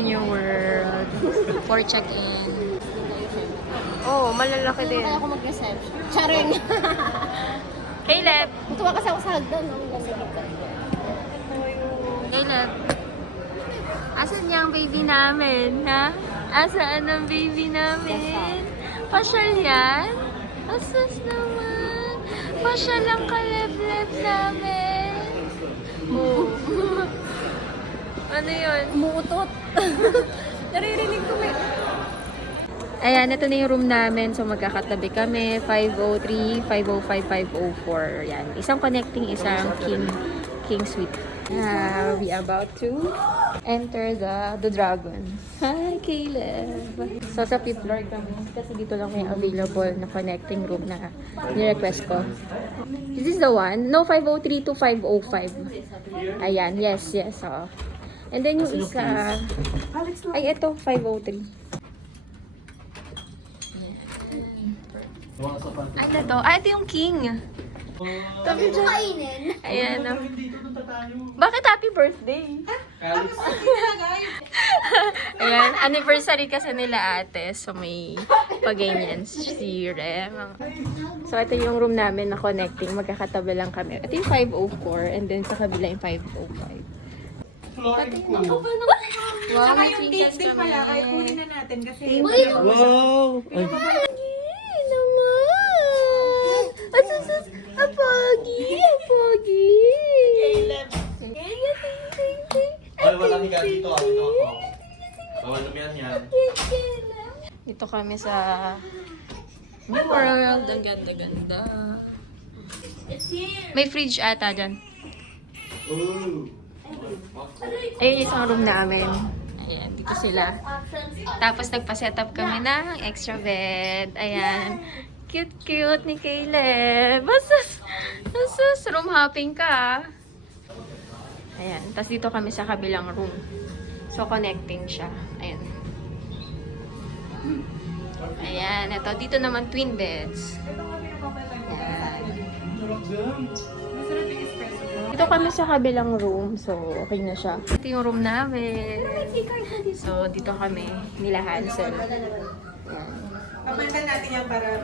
New World for check-in. Oh, malalaki din. Kaya ako mag-reception. Charing! Caleb! Matuwa kasi ako sa hagdan. Caleb! Asan yung baby namin, ha? Asan ang baby namin? Pasyal yan? Asas naman. Pasyal ang kaleb-leb namin. Oh. Ano yun? Umuutot. Naririnig ko may... Ayan, ito na yung room namin. So, magkakatabi kami. 503, 505, 504. Yan. Isang connecting, isang king suite. We about to enter the dragon. Hi, Caleb! So, sa 5th floor kami. Kasi dito lang may available na connecting room na ni-request ko. Is this the one? No, 503 to 505. Ayan, yes. Oo. And then yung isa... Ay, ito, 503. Ano to? Ito yung king. Kami dyan. Kainin. Ayan. Bakit happy birthday? Ayan, anniversary kasi nila ate. So may pag-ganyan si Rem. So ito yung room namin na connecting. Magkakatabi lang kami. Ito yung 504 and then sa kabila yung 505. Pati yung wow, Saka may yung three dates guests din kami. pala, kahit kunin na natin kasi... Wow! Ay, naman! Asus! Apagi! Caleb. ay, walang higa dito. Dito ako. Bawal lumiyan yan. Dito kami sa New World. Ang ganda-ganda. May fridge ata dyan. Ayun yung isang room namin. Ayan, dito sila. Tapos nagpa-set up kami ng extra bed. Ayan. Cute ni Caleb. Basus, room hopping ka. Ayan. Tapos dito kami sa kabilang room. So, connecting siya. Ayan. Ayan. Ito. Dito naman twin beds. Ayan. Dito kami sa kabilang room. So, okay na siya. Ito yung room namin. So, dito kami. Nila Hansel. Ayan. Papantan natin yan para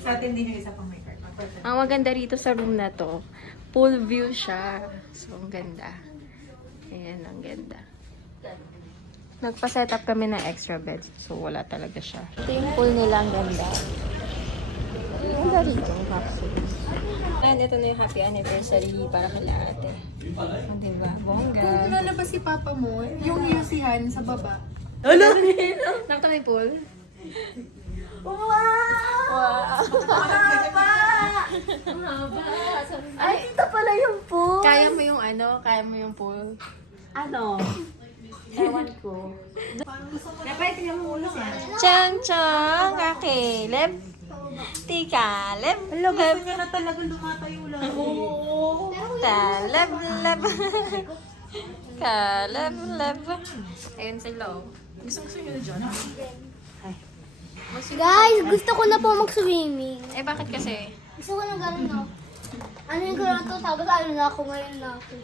sa atin din yung isa pang may card. Ang maganda rito sa room na to, pool view siya. So, ang ganda. Ayan, ang ganda. Nagpa-set up kami ng extra beds. So, wala talaga siya. Ito yung pool nila, ang ganda. Ang ganda rito, ang capsule. And ito na yung happy anniversary para kay ate. Oh, diba? Bongga. Kung lalabas si Papa mo, yung yusihan sa baba. Nakita may pool? Wow! Ay, ito pala yung pool. Kaya mo yung ano? Kaya mo yung pool? Ano? Ewan ko. Napaitin mo ulo siya. Chang, Caleb. Tika, leb. Gusto niya na talaga lumatayo lang. Caleb. Caleb. Ayun sila. Gusto niyo dyan? Guys, gusto ko na po mag-swimming. Eh, bakit kasi? Gusto ko na gano'n na. Ano yung gano'n to? Tapos ano na ako ngayon na ako.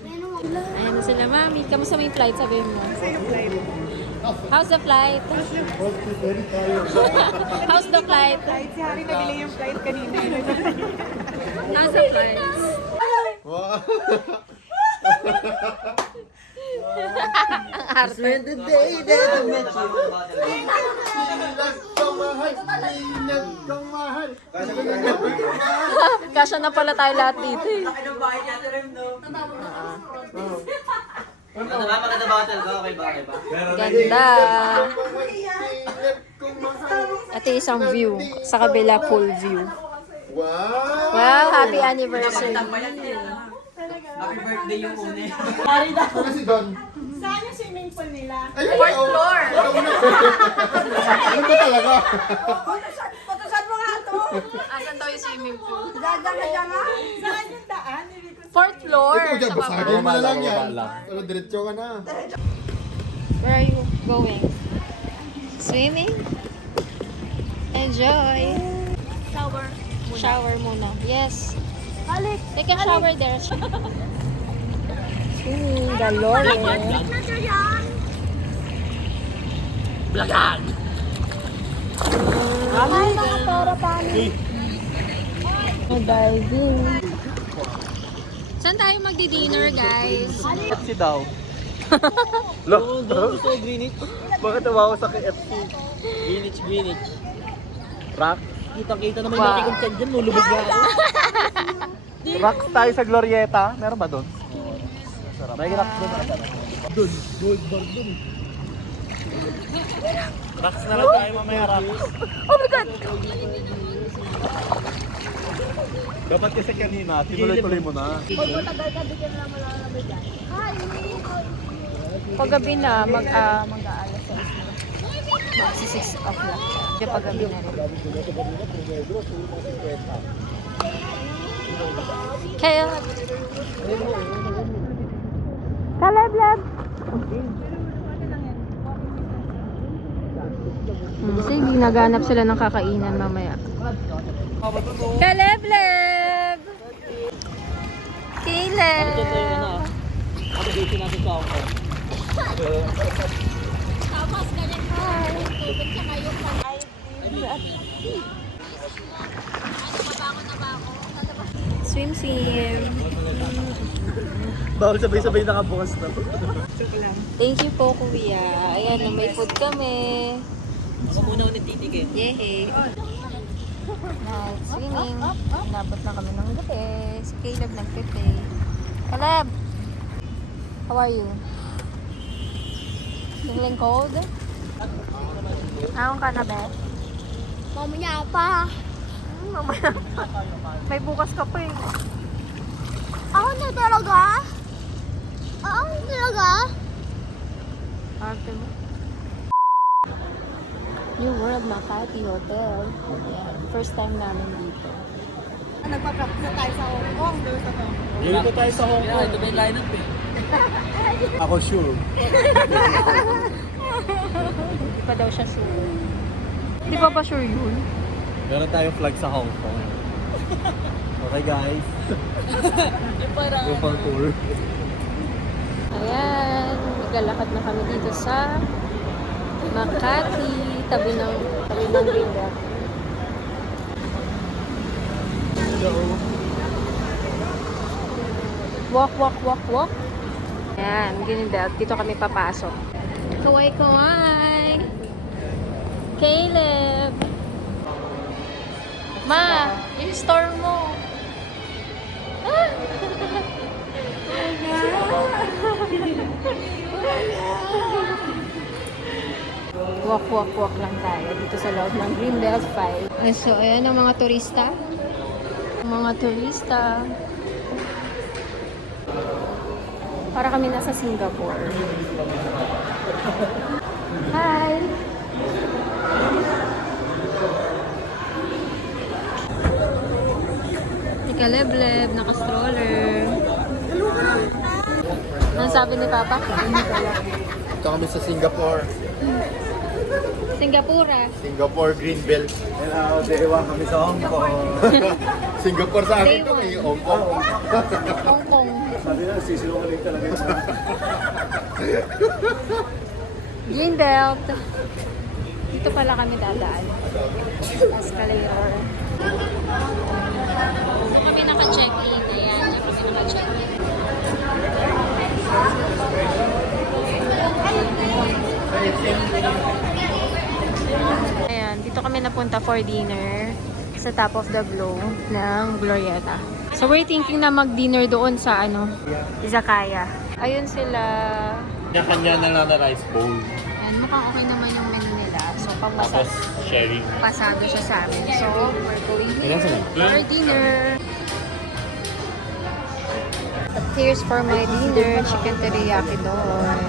Meron ako. Ayan na sila, mami. Kamusta may flight? Sabihin mo. How's the flight? How's the flight? Flight, si Harry nabili yung flight kanina. How's the flight? Wow! Ang arte. The day that I met you. Nagkamahal. Kasya na pala tayo lahat dito eh. Maganda battle ba? Okay ba? Ganda. Ito yung isang view. Sa kabila, pool view. Wow! Wow, happy anniversary. Happy birthday yung une. Ano si Don? Saan yung swimming pool nila? Ay, fourth floor! Ano ba talaga? Patusan mo nga ito! Asan daw yung swimming pool? Saan yung daan? Fourth floor. Ikaw dyan, Sa baba. basagin mo na lang yan. Pero diretso ka na. Where are you going? Swimming? Enjoy. Shower muna. Yes. Take a shower there. Swimming galore. Ay, nakapera pa ni. Diving. Saan tayo magdi-dinner, guys? KFC daw. Doon gusto ko Greenwich. Bakit tumawa sa KFC? Greenwich. Rock? Kitang-kita naman yung nakikong tiyan dyan, lulubog na ako. Rocks tayo sa Glorieta. Meron ba doon? Sarap. May rocks doon. Doon, gold bar doon. Rocks na lang tayo mamaya, rocks. Oh my God! Dapat kasi kanina, tinuloy-tuloy mo na. Paggabi na, mag-aalas 6 na. Magsi 6 o'clock. Kaya paggabi na rin. Kaya... Kalab-lab! Sige, naghanap sila ng kakainan mamaya. Kalab-lab! Caleb! Update natin sa ako. Tapos ganyan ko. Tubig sa kayo pa. Swim. Bawal sabay-sabay nakabukas na. Thank you po, kuya. Ayan, may food kami. Ako muna ulit titig eh. Yehey! Night swimming. Inabot na kami ng gabi. Si Caleb nagpepe. Caleb! How are you? Feeling cold? Ahon ka na, be? Mamaya pa. Mamaya. May bukas ka pa eh. Ako na talaga? Ako na talaga? Arte mo. New World Makati Hotel. Ayan, first time namin dito. Nagpa-practice tayo sa Hong Kong. Dito tayo sa Hong Kong. Ito ba yung lineup eh? Ako sure. Hindi pa daw siya sure. Hindi pa sure yun? Meron tayong flag sa Hong Kong. Okay guys. Go for tour. Ayan, naglalakad na kami dito sa Makati, tabi ng river. Walk. Ayan, Greenbelt. Dito kami papasok. Kaway. Caleb! Ma, yung store mo. Ah! Walk lang tayo dito sa loob ng Greenbelt 5. So, ayan ang mga turista. Para kami nasa Singapore. Hi! Kaleb-leb, naka-stroller. Ano sabi ni Papa? Ito kami sa Singapore. Singapore Greenbelt. Hello, dewa kami sa Hong Kong. Singapore sa akin Day ito, one. eh. Hong Kong. Hong Kong. Sabi na, sisilungan talaga yun. Greenbelt. Dito pala kami dadaan. Escalator. Kami naka-check-in. Ayan, kami naka-check-in. Ayan, dito kami napunta for dinner sa top of the glow ng Glorieta. So we're thinking na mag-dinner doon sa izakaya. Ayun sila. Kanya-kanya na lang na rice bowl. Ayan, mukhang okay naman yung menu nila. So pang Tapos sharing. pasado siya sa amin. So we're going for dinner. Here's for my dinner. Chicken teriyaki doon.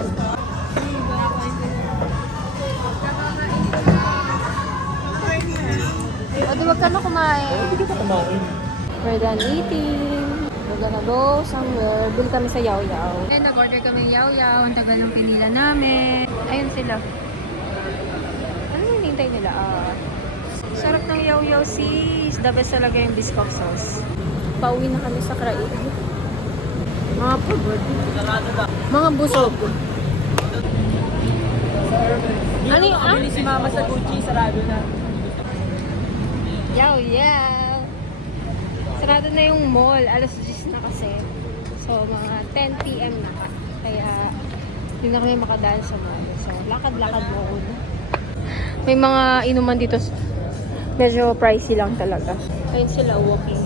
O, wag ka na kumain. We're done eating. We're gonna go somewhere. Bill kami sa Yao Yao. And nag-order kami Yao Yao. Ang tagal ng pinila namin. Ayun sila. Ano yung hinintay nila? Sarap ng Yao Yao sis. The best talaga yung biscuit sauce. Pauwi na kami sa Craig. Mga pagod. Mga busog. Ano yung Bili si mama sa Gucci, sarado na. Yaw, yaw. Sarado na yung mall. Alas 10 na kasi. So, mga 10 p.m. na. Kaya, hindi na kami makadaan sa mall. So, lakad-lakad muna. May mga inuman dito. Medyo pricey lang talaga. Ayun sila walking.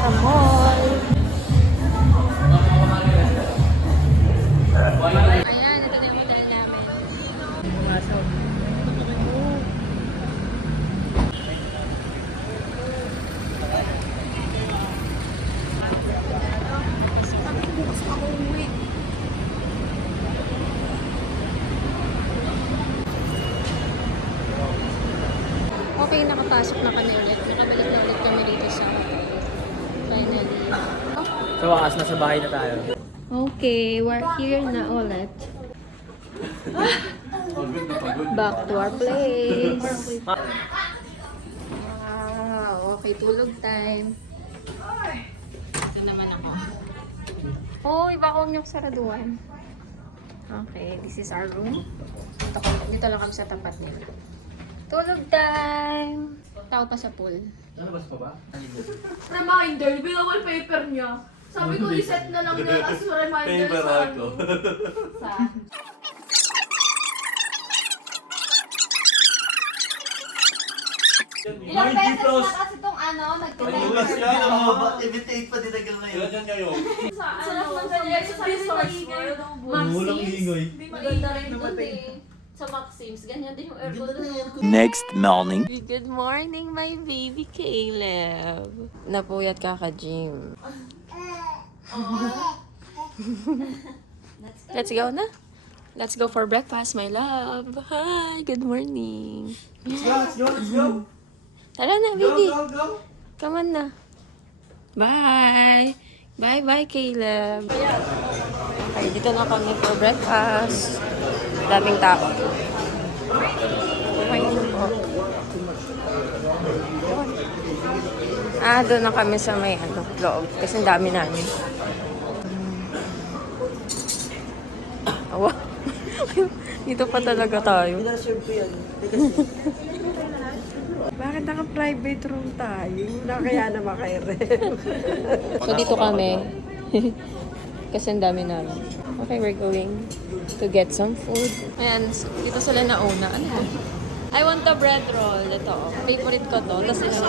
Sa mall. Ayan, ito na yung hotel namin. Okay, nakapasok na kami ulit. Nakabalik na ulit kami dito sa finally. Sa wakas, nasa bahay na tayo. Okay, we're here na ulit. Back to our place. Wow, okay, tulog time. Ito naman ako. Oh, iba ko yung saraduan. Okay, this is our room. Dito lang kami sa tapat niya. Tulog time! Tao pa sa pool. Nalabas pa ba? Reminder, binawal paper niya. Sabi ko, iset na lang niya as reminder sa ano. Sa... Ilang beses na kasi itong ano, nagtitake Imitate pa dinagal na yun. Yan kayo. sa ano, sa resource Walang ingay. Maganda rin doon eh. Sa Maxims, ganyan din yung aircon doon. Next morning. Good morning, my baby Caleb. Napuyat ka ka-gym. Let's go na. Let's go for breakfast, my love. Hi, good morning. Let's go. Tara na, baby. Go. Come on na. Bye. Bye, Caleb. Okay, dito na kami for breakfast. Daming tao. Doon na kami sa may loob. Kasi ang dami namin. Awa. Dito pa talaga tayo. Pinaserve ko yan. Bakit naka-private room tayo? Kaya na makairem. So dito kami. Kasi ang dami namin. Okay, we're going to get some food. Ayan, dito sila nauna. Ano to? I want a bread roll. Ito, oh. Favorite ko to. Tapos ito.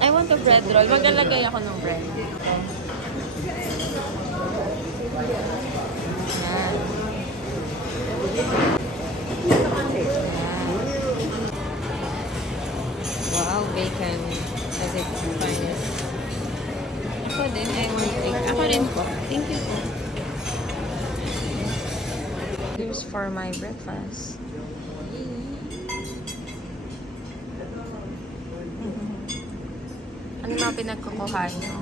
I want a bread roll. Maglalagay ako ng bread. Ayan. Wow, bacon. As it finest. Ako din, I want to take. Ako rin po. Thank you po. Here's for my breakfast. Ano na pinagkukuhan nyo?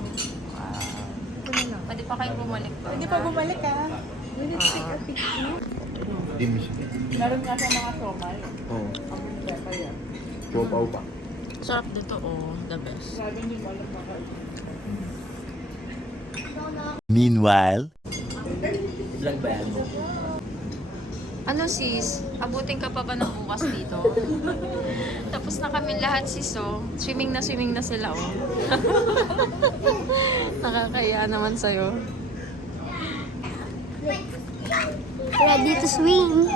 Wow. Pwede pa kayong bumalik pa. Hindi pa bumalik ah. We need to take a picture. Dims. Meron nga sa mga somay. Oo. Kaya. Chopaw pa. Sarap dito, oh. The best. Sabi hindi mo alam baka. Meanwhile. Vlog ba yan? Ano sis? Abutin ka pa ba ng bukas dito? Tapos na kami lahat sis, oh. Swimming na sila, oh. Nakakaya naman sa'yo. Ready to swim.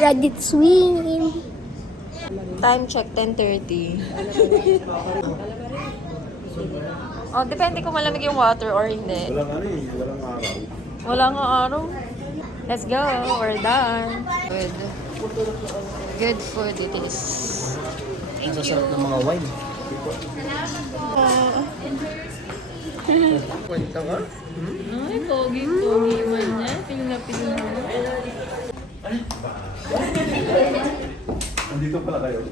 Ready to swim. Time check, 10:30. Oh, depende kung malamig yung water or hindi. Walang ano eh, walang araw. Wala nga araw. Let's go. We're done. Good food it is. Ang sasarap ng mga wine. Kwenta ka? Ay, pogi man niya. Piling na. Andito pala kayo.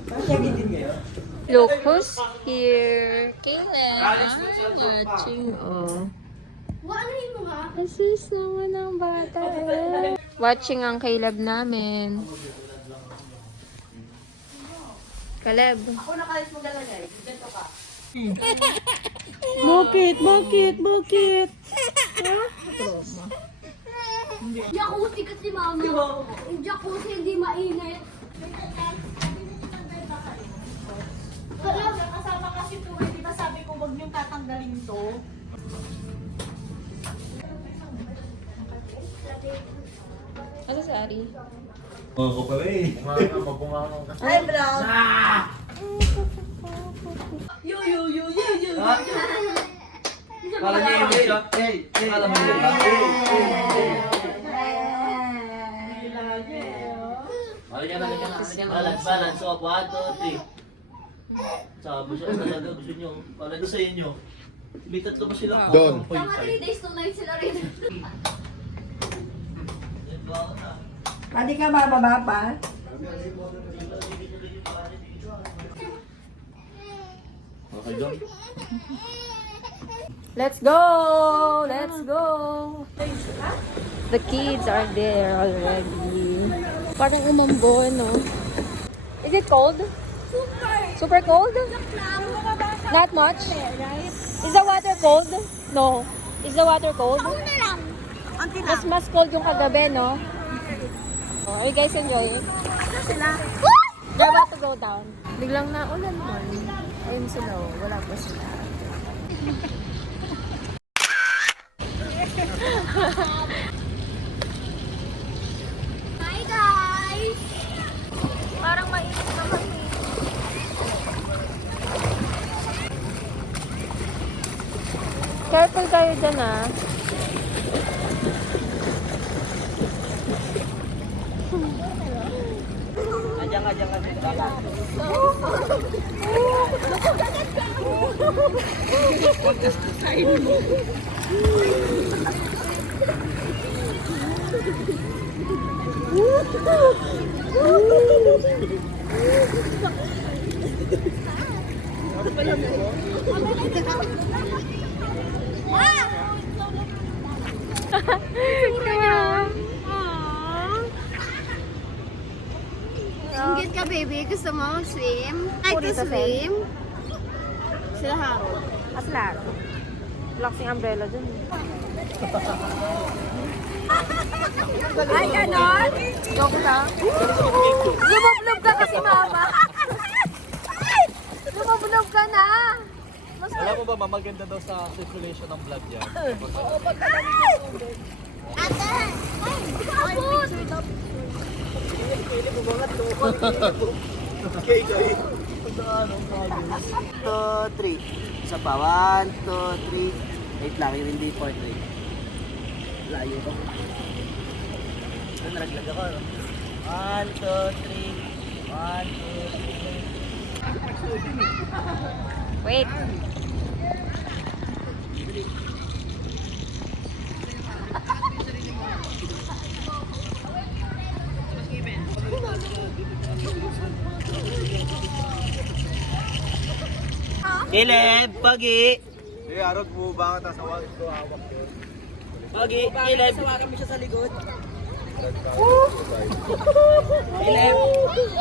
Look who's here. Caleb. Watching, oh. Ano yun mo nga? Asus naman ang bata. Watching ang Caleb namin. Caleb. Ako nakalis mo galalay. Dito ka. Bakit? Jacuzzi kasi mama. Yung jacuzzi hindi mainit. Kasama kasi po, di ba sabi ko wag niyong tatanggalin to? Ano si Ari? Ako pala eh. Ay, brown! Yo, yo, yo, yo, yo. Kala niya yung siya. Kala mo yun. Balance. So, 1, 2, 3. Sabi siya talaga, gusto nyo. Kala niyo sa inyo. May tatlo ba sila? Doon. Tama 3 days, 2 nights sila rin. Pwede ka mababa pa? Okay, John. Let's go! Let's go! The kids are there already. Parang umambo, no? Is it cold? Super cold? Not much? Is the water cold? No. Is the water cold? Mas cold yung kagabi, no? Oh, are you guys enjoying? They're about to go down. Biglang naulan mo. Ayun sila, oh. Wala pa sila. Hi guys! Parang mainit na kasi. Careful kayo dyan, ah. Adyang kasi. Ingit ka baby, gusto mo mag-swim? Like to swim? Sila Harold. Aslan. Relaxing umbrella dun. Ay, ganon? Joke lang. Lumablob ka kasi, mama. Lumablob ka na. Alam mo ba, maganda daw sa circulation ng blood yan. Ate! Ay, kapot! Okay, guys. 2, 3. Isa pa. 1, 2, 3. Wait lang, yung hindi portrait. Layo ko. Ito, naraglag ako. 1, 2, 3. 1, 2, 3. Wait. Caleb, Pagi! Hey, Arod, bumaba ka sa wag. Ito, hawak yun. Pagi, Caleb! Sawakan mo siya sa likod. Caleb!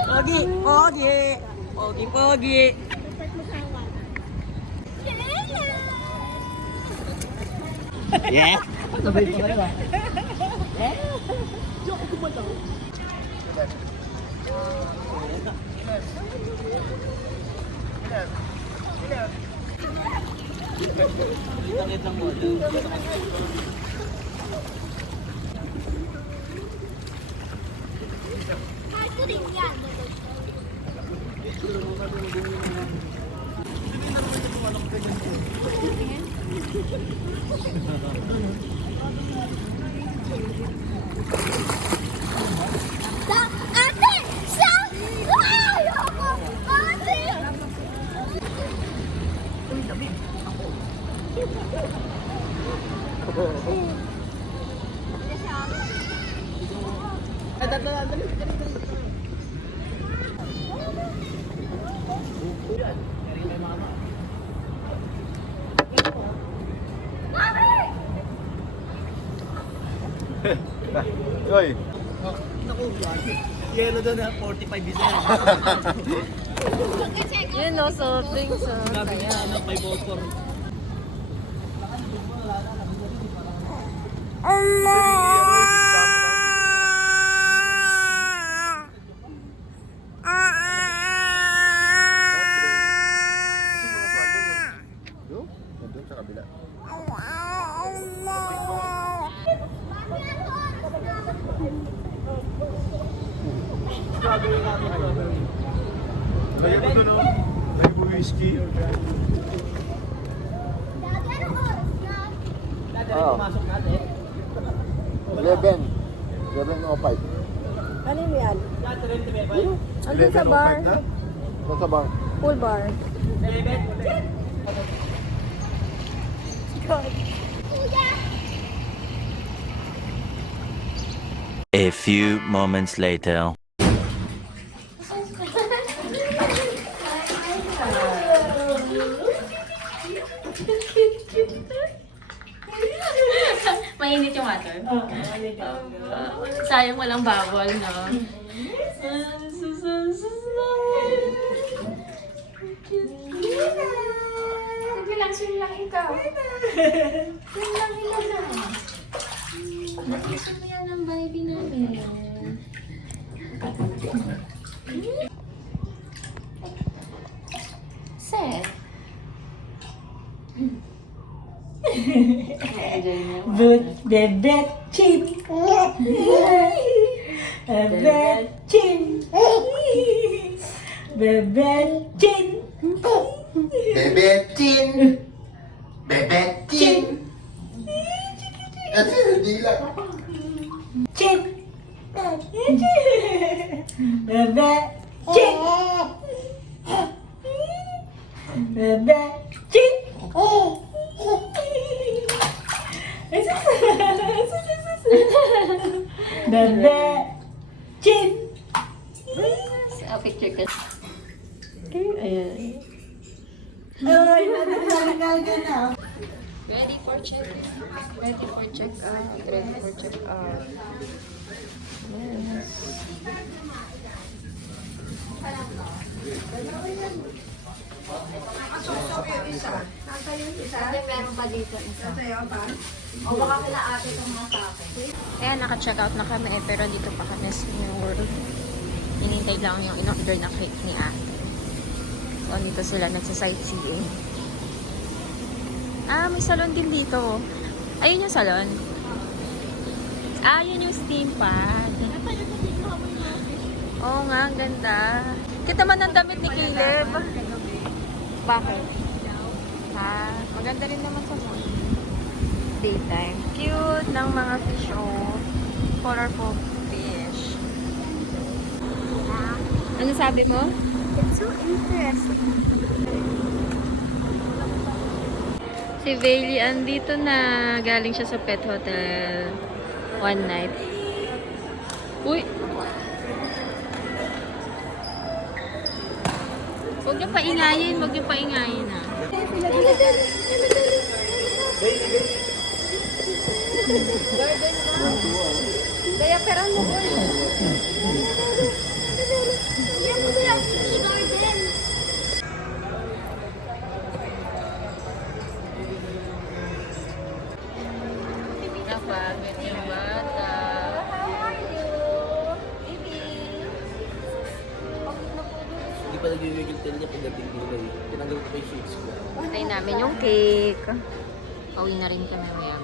Pagi! Pagi! Pagi, Pagi! Yeah! Sabay pa kayo ah. Kitang-kitang mo. Kahit ko din yan. Ate! Siya! Ay! Ako! Ate! Hoy! Yellow doon ha, 45 isa. Yun, no, soft drinks, ah. Sabi niya, anak, may ballpour. Allah! Lagay mo doon, oh. Lagay mo whiskey. Oo. 11. 11:05. Ano yan? Andun sa bar. Nasa bar. Pool bar. A few moments later. Mainit yung water? Sayang walang bawal, no? Sige lang, swim lang ikaw. Swim lang ikaw na. Gusto mo yan ang baby namin. Seth. Bebet chin. Bebet chin. Bebet chin. Bebetin! Bebetin! Kasi hindi lang. Chin. Bebet chin. Bebet chin. Bebet chin. Picture ka. Ayan. Ay, nanagal na. Ready for check. Ready for check out. Ready for check out. Yes. Meron pa dito isa. Ayan, naka-check out na kami pero dito pa kami sa New World. Hinintay lang yung in-order na cake ni ate. So, dito sila nagsa-sightseeing. Ah, may salon din dito. Ayun yung salon. Ah, yun yung steam pad. Oo nga, ang ganda. Kita man ang damit ni Caleb. Bakit? Ha? Maganda rin naman sa mall. Daytime. Cute ng mga fish, oh. Colorful fish. Ano sabi mo? It's so interesting. Si Bailey andito na. Galing siya sa pet hotel. One night. Uy! Huwag niyo paingayin. Huwag niyo paingayin, ha. Kaya perang mo ko. Yan mo kaya sa garden. Napagod yung bata. Hindi pa nag-wiggle tail niya pagdating dito eh. Tinanggal ko pa yung shades ko. Patay namin yung cake. Pauwi na rin kami maya.